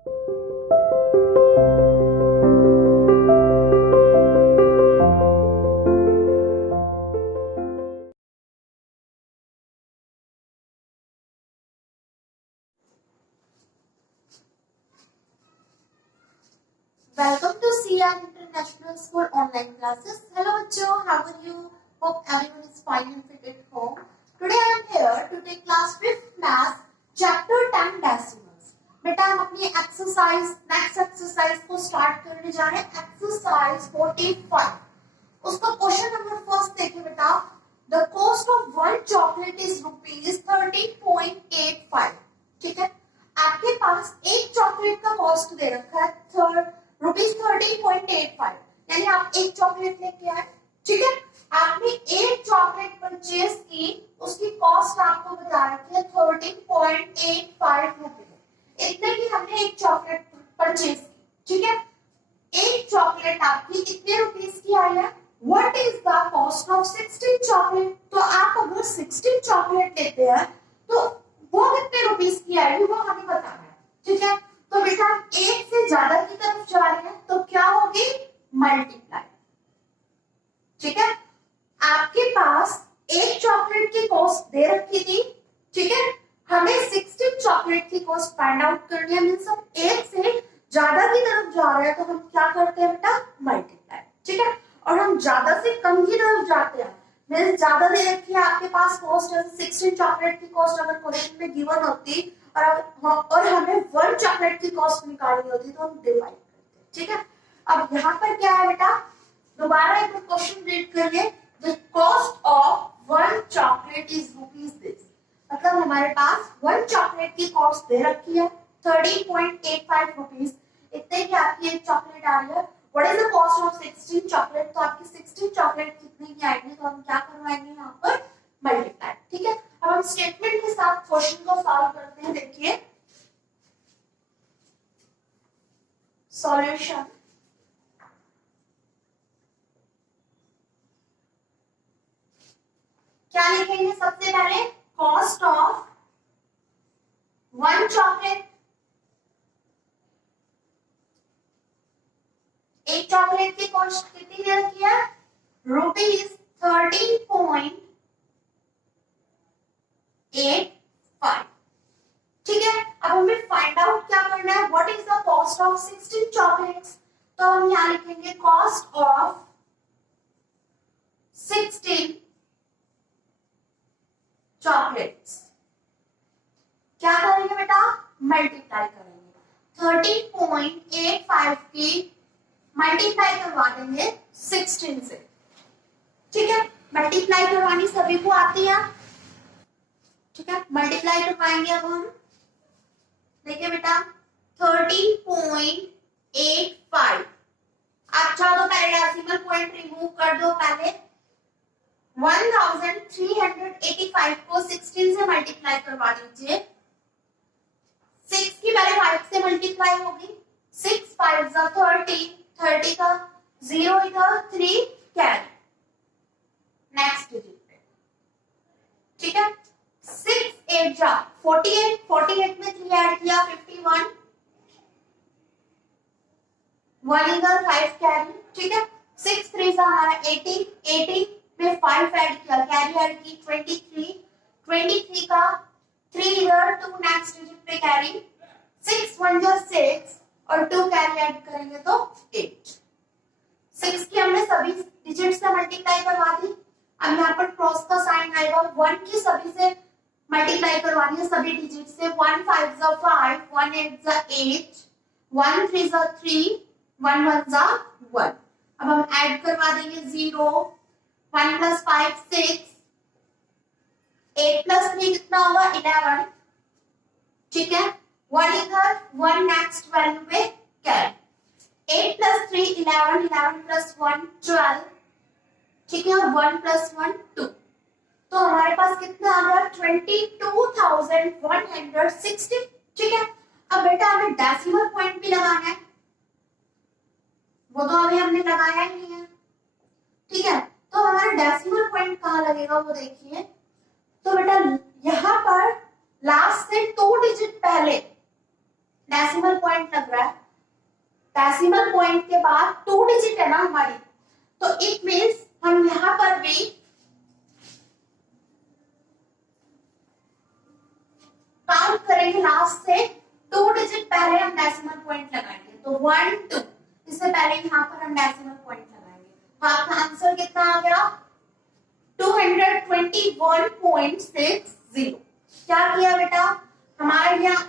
Welcome to CR International School online classes. Hello bachcho, how are you? Hope everyone is fine and fit at home. Today I am here to take class 5th math chapter 10 decimals. बेटा हम अपनी exercise next exercise को start करने जा रहे हैं. Exercise 45. उसका question number first देखिए बेटा. The cost of one chocolate is rupees 13.85. ठीक है, आपके पास एक चॉकलेट का कॉस्ट दे रखा है रुपीज 13.85. यानी आप एक चॉकलेट लेके आए. ठीक है, आपने एक चॉकलेट परचेज की, उसकी कॉस्ट आपको बता रखी है 13.85 रुपीज. इतने की हमने एक चॉकलेट परचेज की. ठीक है, एक चॉकलेट आपकी कितने रुपीज की आई है. What is the cost of 16 chocolate. तो आप अगर 16 चॉकलेट लेते हैं तो वो कितने रुपीज की आएगी वो हमें बताना है. ठीक है, तो बेटा एक से ज्यादा की तरफ जा रहे हैं तो क्या होगी, मल्टीप्लाई. ठीक है, आपके पास एक चॉकलेट की कॉस्ट दे रखी थी. ठीक है, हमें 16 चॉकलेट की कॉस्ट फाइंड आउट करनी है. मींस हम एक से ज्यादा की तरफ जा रहे हैं तो हम क्या करते हैं बेटा, मल्टीप्लाई. ठीक है, और हम ज्यादा से कम की तरफ जाते हैं. मींस ज्यादा दे रखी है आपके पास कॉस्ट, 16 चॉकलेट की कॉस्ट अगर क्वेश्चन में गिवन होती और हमें 1 चॉकलेट की कॉस्ट निकालनी होती तो हम डिवाइड करते. ठीक है, अब यहाँ पर क्या है बेटा, दोबारा एक क्वेश्चन रीड करिए. The cost of 1 chocolate is rupees this. मतलब हमारे पास 1 चॉकलेट की कॉस्ट दे रखी है 13.85 रुपीज. इतने की आपकी एक चॉकलेट आ रही है. What is the cost of 16 chocolate. तो आपकी 16 चॉकलेट कितनी की आएगी, तो हम क्या करवाएंगे यहाँ पर, मल्टीप्लाई. ठीक है, अब हम स्टेटमेंट के साथ क्वेश्चन को सॉल्व करते हैं. देखिए सॉल्यूशन. क्या लिखेंगे सबसे पहले, कॉस्ट ऑफ 1 चॉकलेट. एक चॉकलेट की कॉस्ट कितनी दे रखी है, रुपीज 13.85. ठीक है, अब हमें फाइंड आउट क्या करना है, what is the cost of 16 chocolates. तो हम यहाँ लिखेंगे कॉस्ट ऑफ 16 चॉकलेट्स. क्या करेंगे बेटा, मल्टीप्लाई करेंगे. 13.85 की मल्टीप्लाई करवा देंगे 16 से. ठीक है, मल्टीप्लाई करवानी सभी को आती है. ठीक है, मल्टीप्लाई करवाएंगे. अब हम देखिए बेटा 13.85. आप चाहो तो पहले डेसिमल पॉइंट रिमूव कर दो. पहले 1385 को 16 से मल्टीप्लाई करवा दीजिए. 6 की पहले 5 से मल्टीप्लाई होगी. 6 5 30, 30 का 0 इधर 3 कैरी नेक्स्ट डिजिट पे. ठीक है, 6 8 जा 48, 48 में 3 ऐड किया 51, 1 इधर 5 कैरी. ठीक है, 6 3 जा हमारा 80, 80 में 5 ऐड किया, कैरी ऐड की 23, 23 का 3 इधर 2 नेक्स्ट डिजिट पे कैरी. 6 1 जा 6 और 2 कैरी ऐड करेंगे तो 8. 6 की हमने सभी डिजिट से मल्टीप्लाई करवा दी. अब यहाँ पर क्रॉस का साइन आएगा. 1 की सभी से मल्टीप्लाई करवानी है सभी डिजिट से. 1 5 जा 5, 1 8 जा 8, 1 3 जा 3, 1 1 जा 1. अब हम ऐड करवा देंगे 0, 1 प्लस 5 6, 8 प्लस 3 कितना होगा 11. ठीक है, 1 इधर 1 नेक्स्ट वैल्यू पे कैरी. 8 plus 3 11, 11 plus 1 12. ठीक है, 1 प्लस 1 2. तो हमारे पास कितना आ गया 22,160. ठीक है, अब बेटा हमें डेसिमल पॉइंट भी लगाना है. वो तो अभी हमने लगाया ही नहीं है. ठीक है, तो हमारा डेसिमल पॉइंट कहाँ लगेगा वो देखिए. तो बेटा यहाँ पर लास्ट से 2 डिजिट पहले डेसिमल पॉइंट लग रहा है, डेसिमल पॉइंट के बाद 2 डिजिट है ना हमारी, तो इट मीन्स हम यहाँ पर भी काउंट करेंगे लास्ट से 2 डिजिट पहले हम डेसिमल पॉइंट लगाएंगे, तो 1 2, इससे पहले यहाँ पर हम डेसिमल पॉइंट लगाएंगे। तो आपका आंसर कितना आ गया 221.60। क्या किया बेटा, हमारे यहाँ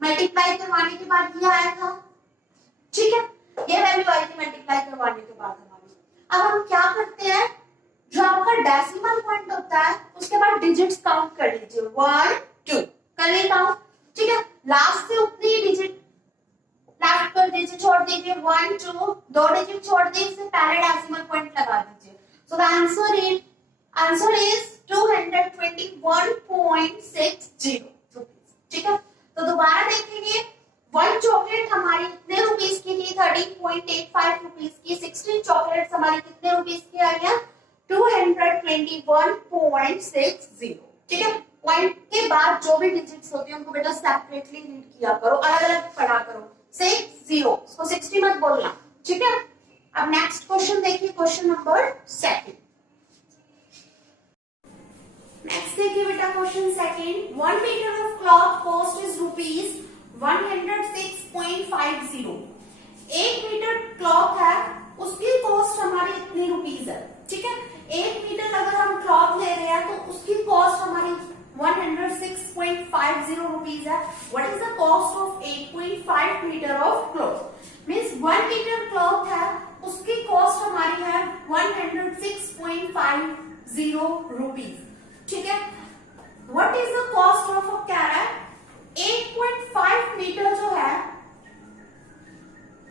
मल्टीप्लाई करवाने के बाद ये आया था, ठीक है, ये वैल्यू आई थी मल्टीप्लाई करवाने के बाद हमारी। अब हम क्या करते हैं, जो आपका डेसिमल पॉइंट होता है उसके बाद डिजिट्स काउंट कर लीजिए, 1 2 कर लेता हूं, ठीक है, लास्ट से उतनी डिजिट लेफ्ट कर दीजिए, छोड़ दीजिए, 1 2 दो डिजिट छोड़ दी, इससे पहले डेसिमल पॉइंट लगा दीजिए। So the answer is 221.60 rupees, ठीक है। तो दोबारा देखेंगे, 1 चॉकलेट हमारी कितने रुपीस की थी, 13.85 रुपीस की, 16 चॉकलेट्स हमारी कितने रुपीस की आई है, 221.60, ठीक है। पॉइंट के बाद जो भी डिजिट्स होती है उनको बेटा सेपरेटली रीड किया करो, अलग अलग पढ़ा करो, 60 उसको 60 मत बोलना, ठीक है। अब नेक्स्ट क्वेश्चन देखिए, क्वेश्चन नंबर 2। नेक्स्ट देखिए बेटा question 2, 1 metre of cloth cost is rupees 106.50। 1 metre cloth है, उसकी कॉस्ट हमारी इतनी रुपीज है, ठीक है। 1 मीटर अगर हम क्लॉथ ले रहे हैं तो उसकी कॉस्ट हमारी 106.50 रुपीज है। What is the cost of 8.5 metre of cloth, means 1 metre cloth है, उसकी कॉस्ट हमारी है 106.50 रुपीज, ठीक है। What is the cost of a carat, 8.5 metre जो है,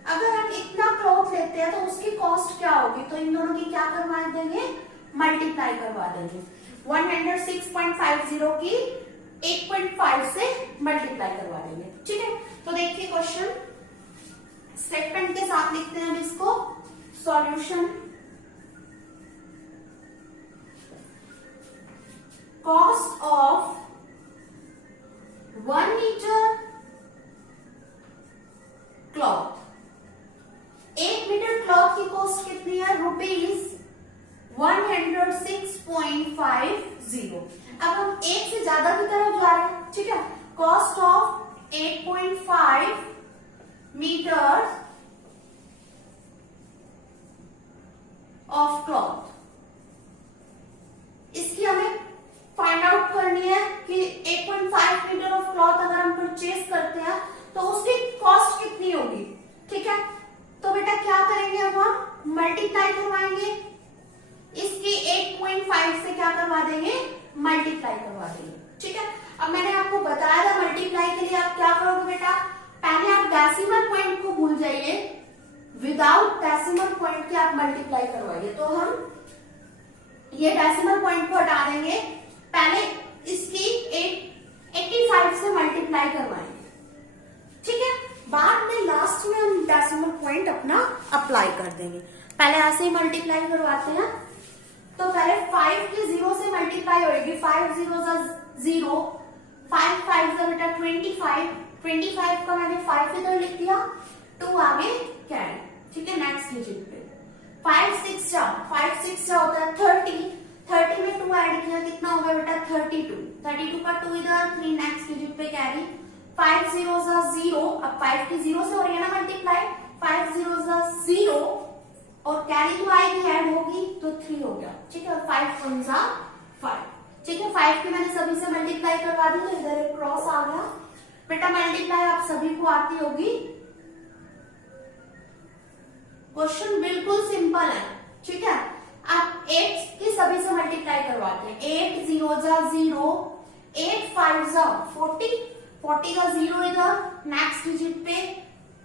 अगर हम इतना क्लॉथ लेते हैं तो उसकी कॉस्ट क्या होगी, तो इन दोनों की क्या करवा देंगे, मल्टीप्लाई करवा देंगे, 106.50 की 8.5 से मल्टीप्लाई करवा देंगे, ठीक है। तो देखिए क्वेश्चन स्टेटमेंट के साथ लिखते हैं इसको, solution, cost of 1 metre cloth, 1 metre cloth की कॉस्ट कितनी है, रुपीज 106.50। अब हम एक से ज्यादा की तरफ जा रहे हैं, ठीक है। Cost of 8.5 metre of cloth, इसकी हमें फाइंड आउट करनी है कि 8.5 मीटर ऑफ क्लॉथ अगर हम परचेज करते हैं तो उसकी कॉस्ट कितनी होगी, ठीक है। तो बेटा क्या करेंगे, अब हम मल्टीप्लाई करवाएंगे, इसकी 8.5 से क्या करवा देंगे, मल्टीप्लाई करवा देंगे, ठीक है। अब मैंने आपको बताया था मल्टीप्लाई के लिए आप क्या करोगे बेटा, पहले आप डेसिमल पॉइंट को भूल जाइए, विदाउट डेसिमल पॉइंट के आप मल्टीप्लाई करवाइए। तो हम ये डेसिमल पॉइंट को हटा देंगे, पहले इसकी 85 से मल्टीप्लाई करवाएंगे, ठीक है। बाद में लास्ट में हम डेसिमल पॉइंट अपना अप्लाई कर देंगे। पहले ऐसे ही मल्टीप्लाई करवाते हैं, तो पहले 5 की 0 से मल्टीप्लाई होगी, 5 0 0, 5 5 बेटा 25 का मैंने 5 इधर लिख दिया, 2 आगे कैरी, ठीक है। नेक्स्ट डिजिट पे 5 6 होता है 30 में 2 ऐड किया, कितना होगा बेटा 32 का 2 इधर, 3 नेक्स्ट डिजिट पे कैरी, 5 0 0, अब 5 की 0 से हो रही है ना मल्टीप्लाई, 5 0 0 और कैरी तो आएगी ऐड होगी तो 3 हो गया, ठीक है। और 5 1 5, ठीक है। 5 की मैंने सभी से मल्टीप्लाई करवा दी, तो इधर एक क्रॉस आ गया बेटा। मल्टीप्लाई आप सभी को आती होगी, क्वेश्चन बिल्कुल सिंपल है, ठीक है। आप 8 की सभी से मल्टीप्लाई करवाते हैं, 8 0 0, 8 5 40 का 0 इधर, नेक्स्ट डिजिट पे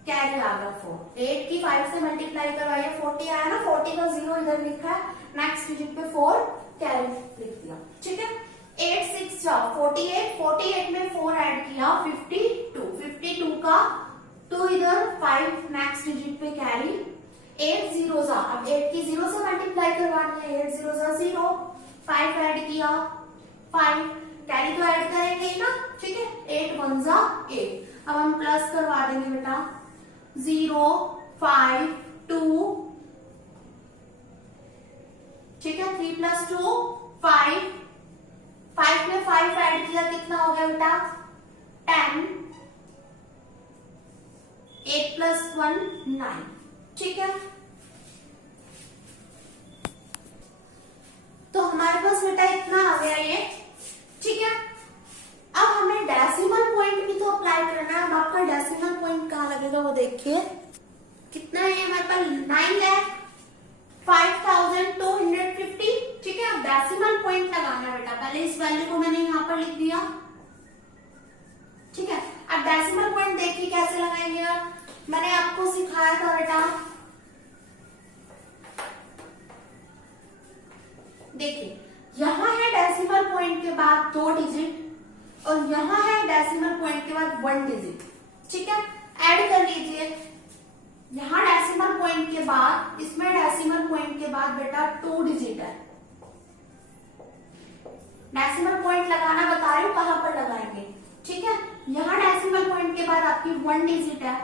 कैरी आ गया 4, 8 की 5 से मल्टीप्लाई करवाइए, 40 आया ना, 40 का 0 इधर लिखा है, नेक्स्ट डिजिट पे 4 कैरी लिख दिया, ठीक है। 8 6 48 में 4 ऐड किया, 52 का 2 इधर, 5 नेक्स्ट डिजिट पे कैरी, 8 0 अब 8 की 0 से मल्टीप्लाई करवानी है, 8 0 0, 5 ऐड किया, 5 कैरी तो ऐड करेंगे ना, ठीक है। 8 1 8, अब हम प्लस करवा देंगे बेटा 0 5 2, ठीक है 3 + 2 5, 5 में 5 ऐड किया कितना हो गया बेटा 10, 8 + 1 9, ठीक है। तो हमारे पास बेटा इतना आ गया ये, ठीक है। अब हमें डेसिमल पॉइंट भी तो अप्लाई करना है। अब आपका डेसिमल पॉइंट कहाँ लगेगा वो देखिए, कितना है हमारे पास 9,05,250, ठीक है। अब डेसिमल पॉइंट लगाना है बेटा, पहले इस वैल्यू को मैंने यहाँ पर लिख दिया, ठीक है। अब डेसिमल पॉइंट देखिए कैसे लगाएंगे, मैंने आपको सिखाया था बेटा, देखिए यहाँ है डेसिमल पॉइंट के बाद 2 डिजिट और यहाँ है डेसिमल पॉइंट के बाद 1 डिजिट, ठीक है। ऐड कर लीजिए, यहाँ डेसिमल पॉइंट के बाद, इसमें डेसिमल पॉइंट के बाद बेटा 2 डिजिट है। डेसिमल पॉइंट लगाना बता रही हूँ कहां पर लगाएंगे, ठीक है। यहाँ डेसिमल पॉइंट के बाद आपकी 1 डिजिट है,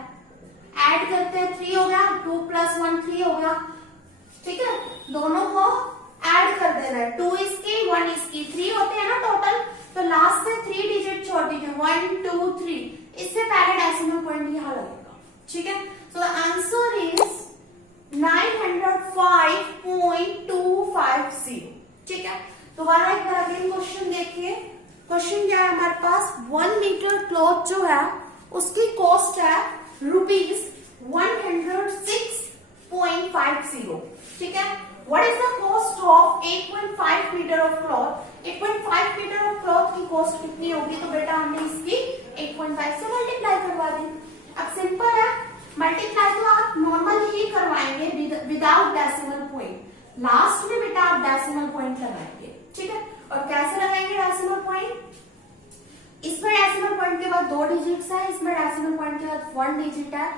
ऐड करते हैं 3 हो गया, 2 + 1 3 हो गया, ठीक है। दोनों को ऐड कर देना है, 2 इसकी 1 इसकी, 3 होते हैं ना टोटल, तो लास्ट से 3 डिजिट छोड़ दीजिए, 1 2 3, इससे पहले डेसिमल पॉइंट यहाँ लगेगा, ठीक है। सो द आंसर इज 905.250, ठीक है। दोबारा एक बार अगेन क्वेश्चन देखिए, क्वेश्चन क्या है हमारे पास, 1 मीटर क्लॉथ जो है उसकी कॉस्ट है ₹106.50, ठीक है। What is the cost of 8.5 metre of cloth? 8.5 metre of cloth की कॉस्ट कितनी होगी? तो बेटा हमने इसकी 8.5 से मल्टीप्लाई करवा दी। अब सिंपल है, मल्टीप्लाई तो आप नॉर्मल ही करवाएंगे विदाउट डेसिमल पॉइंट, लास्ट में बेटा आप डेसिमल पॉइंट लगाएंगे, ठीक है। और कैसे लगाएंगे डेसिमल पॉइंट, इसमें डेसिमल पॉइंट के बाद 2 डिजिट्स है, इसमें डेसिमल पॉइंट के बाद 1 डिजिट है,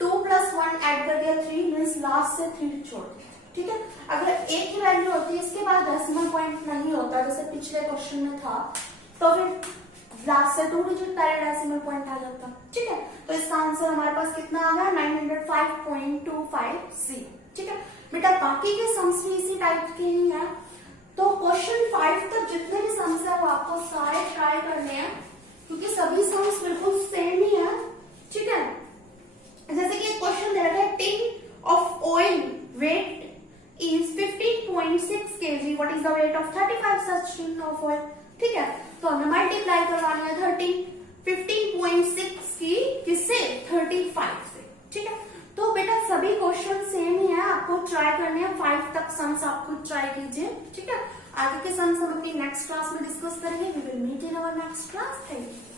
2 + 1 ऐड कर दिया 3, मीन्स लास्ट से 3 छोड़ दिया, ठीक है। अगर एक ही वैल्यू होती है इसके बाद डेसिमल पॉइंट नहीं होता जैसे पिछले क्वेश्चन में था, तो फिर लास्ट से 2 डिजिट पहले डेसिमल पॉइंट आ जाता, ठीक है। तो इसका आंसर हमारे पास कितना आ गया 905.250, ठीक है बेटा। बाकी के सम्स भी इसी टाइप के ही है, तो क्वेश्चन 5 तक जितने भी सम्स है वो आपको सारे ट्राई करने हैं, क्योंकि सभी सम्स बिल्कुल सेम ही है, ठीक है। जैसे कि क्वेश्चन दे रखा है, tin of oil weight is 15.6 kg, what is the weight of 35 such tin of oil, ठीक है। तो हमें मल्टीप्लाई करवानी है 15.6 की किससे 35 से, ठीक है। तो बेटा सभी क्वेश्चन सेम ही है, आपको ट्राई करने हैं, 5 तक सम्स आप खुद ट्राई कीजिए, ठीक है। आगे के सम्स हम अपनी नेक्स्ट क्लास में डिस्कस करेंगे। We will meet in our next class. Thank you.